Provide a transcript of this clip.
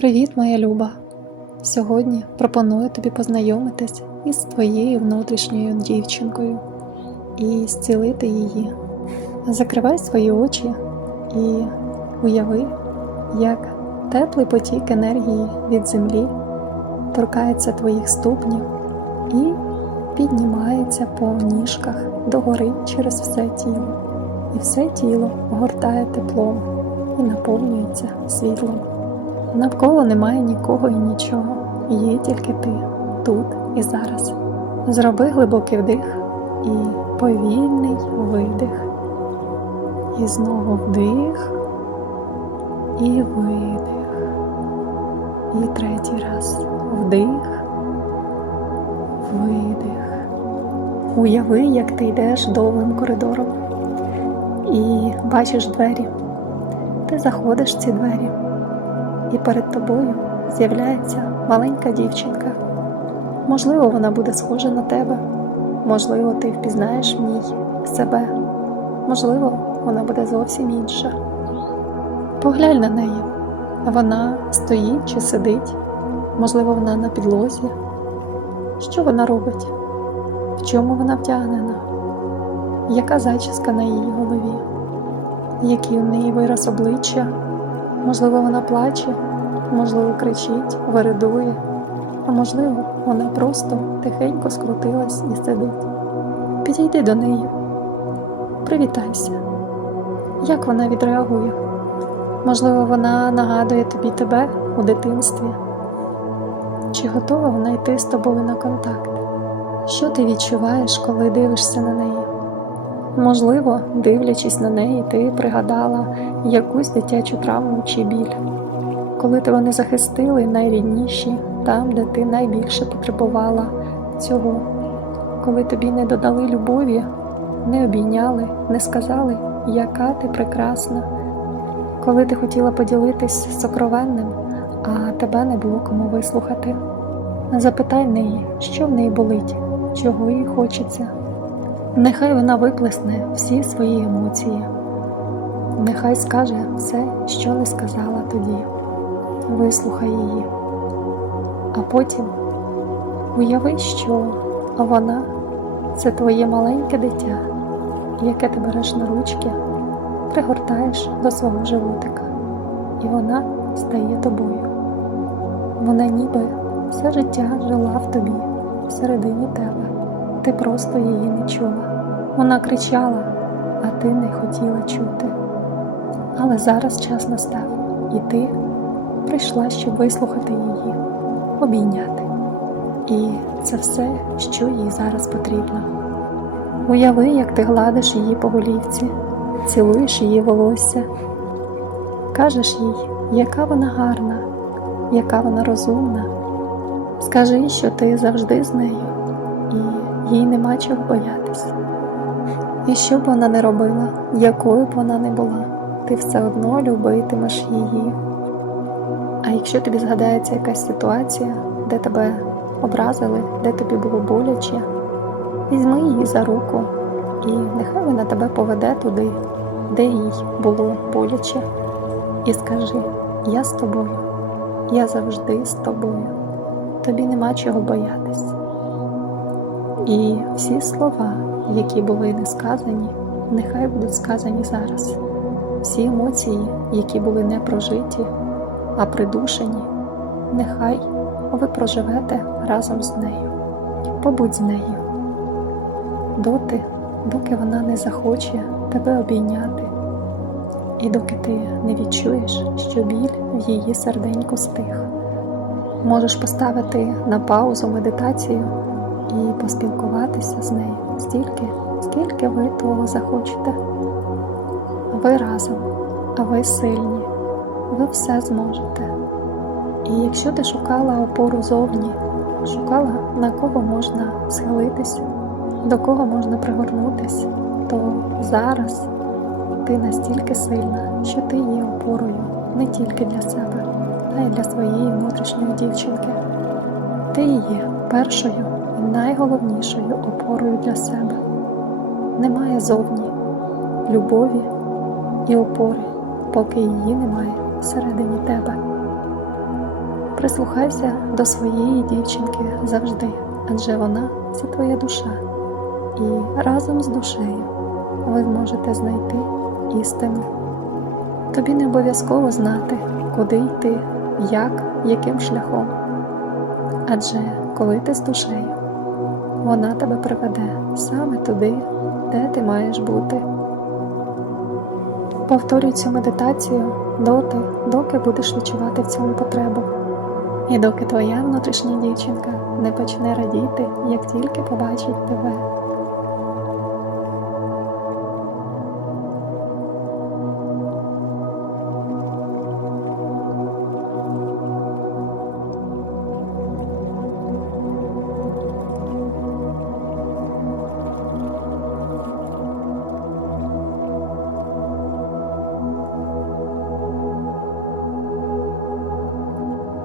Привіт, моя люба! Сьогодні пропоную тобі познайомитись із твоєю внутрішньою дівчинкою і зцілити її. Закривай свої очі і уяви, як теплий потік енергії від землі торкається твоїх ступнів і піднімається по ніжках догори через все тіло. І все тіло огортає теплом і наповнюється світлом. Навколо немає нікого і нічого, є тільки ти тут і зараз. Зроби глибокий вдих і повільний видих. І знову вдих і видих. І третій раз вдих, видих. Уяви, як ти йдеш довгим коридором і бачиш двері. Ти заходиш в ці двері і перед тобою з'являється маленька дівчинка. Можливо, вона буде схожа на тебе, можливо, ти впізнаєш в ній себе, можливо, вона буде зовсім інша. Поглянь на неї. Вона стоїть чи сидить, можливо, вона на підлозі. Що вона робить? В чому вона вдягнена? Яка зачіска на її голові? Який у неї вираз обличчя? Можливо, вона плаче, можливо, кричить, вередує, а можливо, вона просто тихенько скрутилась і сидить. Підійди до неї, привітайся. Як вона відреагує? Можливо, вона нагадує тобі тебе у дитинстві? Чи готова вона йти з тобою на контакт? Що ти відчуваєш, коли дивишся на неї? Можливо, дивлячись на неї, ти пригадала якусь дитячу травму чи біль, коли тебе не захистили найрідніші там, де ти найбільше потребувала цього, коли тобі не додали любові, не обійняли, не сказали, яка ти прекрасна, коли ти хотіла поділитись сокровенним, а тебе не було кому вислухати. Запитай неї, що в неї болить, чого їй хочеться. Нехай вона виплесне всі свої емоції, нехай скаже все, що не сказала тоді, вислухай її, а потім уяви, що вона це твоє маленьке дитя, яке ти береш на ручки, пригортаєш до свого животика, і вона стає тобою. Вона ніби все життя жила в тобі, всередині тебе. Ти просто її не чула. Вона кричала, а ти не хотіла чути. Але зараз час настав, і ти прийшла, щоб вислухати її, обійняти. І це все, що їй зараз потрібно. Уяви, як ти гладиш її по голівці, цілуєш її волосся, кажеш їй, яка вона гарна, яка вона розумна. Скажи, що ти завжди з нею. І їй нема чого боятись. І що б вона не робила, якою б вона не була, ти все одно любитимеш її. А якщо тобі згадається якась ситуація, де тебе образили, де тобі було боляче, візьми її за руку, і нехай вона тебе поведе туди, де їй було боляче, і скажи: Я з тобою, я завжди з тобою, тобі нема чого боятись. І всі слова, які були не сказані, нехай будуть сказані зараз. Всі емоції, які були не прожиті, а придушені, нехай ви проживете разом з нею. Побудь з нею, доти, доки вона не захоче тебе обійняти, і доки ти не відчуєш, що біль в її серденьку стих. Можеш поставити на паузу медитацію і поспілкуватися з нею стільки, скільки ви того захочете. Ви разом, а ви сильні, ви все зможете. І якщо ти шукала опору зовні, шукала на кого можна схилитись, до кого можна пригорнутись, то зараз ти настільки сильна, що ти є опорою не тільки для себе, а й для своєї внутрішньої дівчинки. Ти є першою найголовнішою опорою для себе. Немає зовні любові і опори, поки її немає всередині тебе. Прислухайся до своєї дівчинки завжди, адже вона це твоя душа, і разом з душею ви зможете знайти істину. Тобі не обов'язково знати, куди йти, як, яким шляхом. Адже коли ти з душею, вона тебе приведе саме туди, де ти маєш бути. Повторюй цю медитацію доти, доки будеш відчувати в цьому потребу. І доки твоя внутрішня дівчинка не почне радіти, як тільки побачить тебе.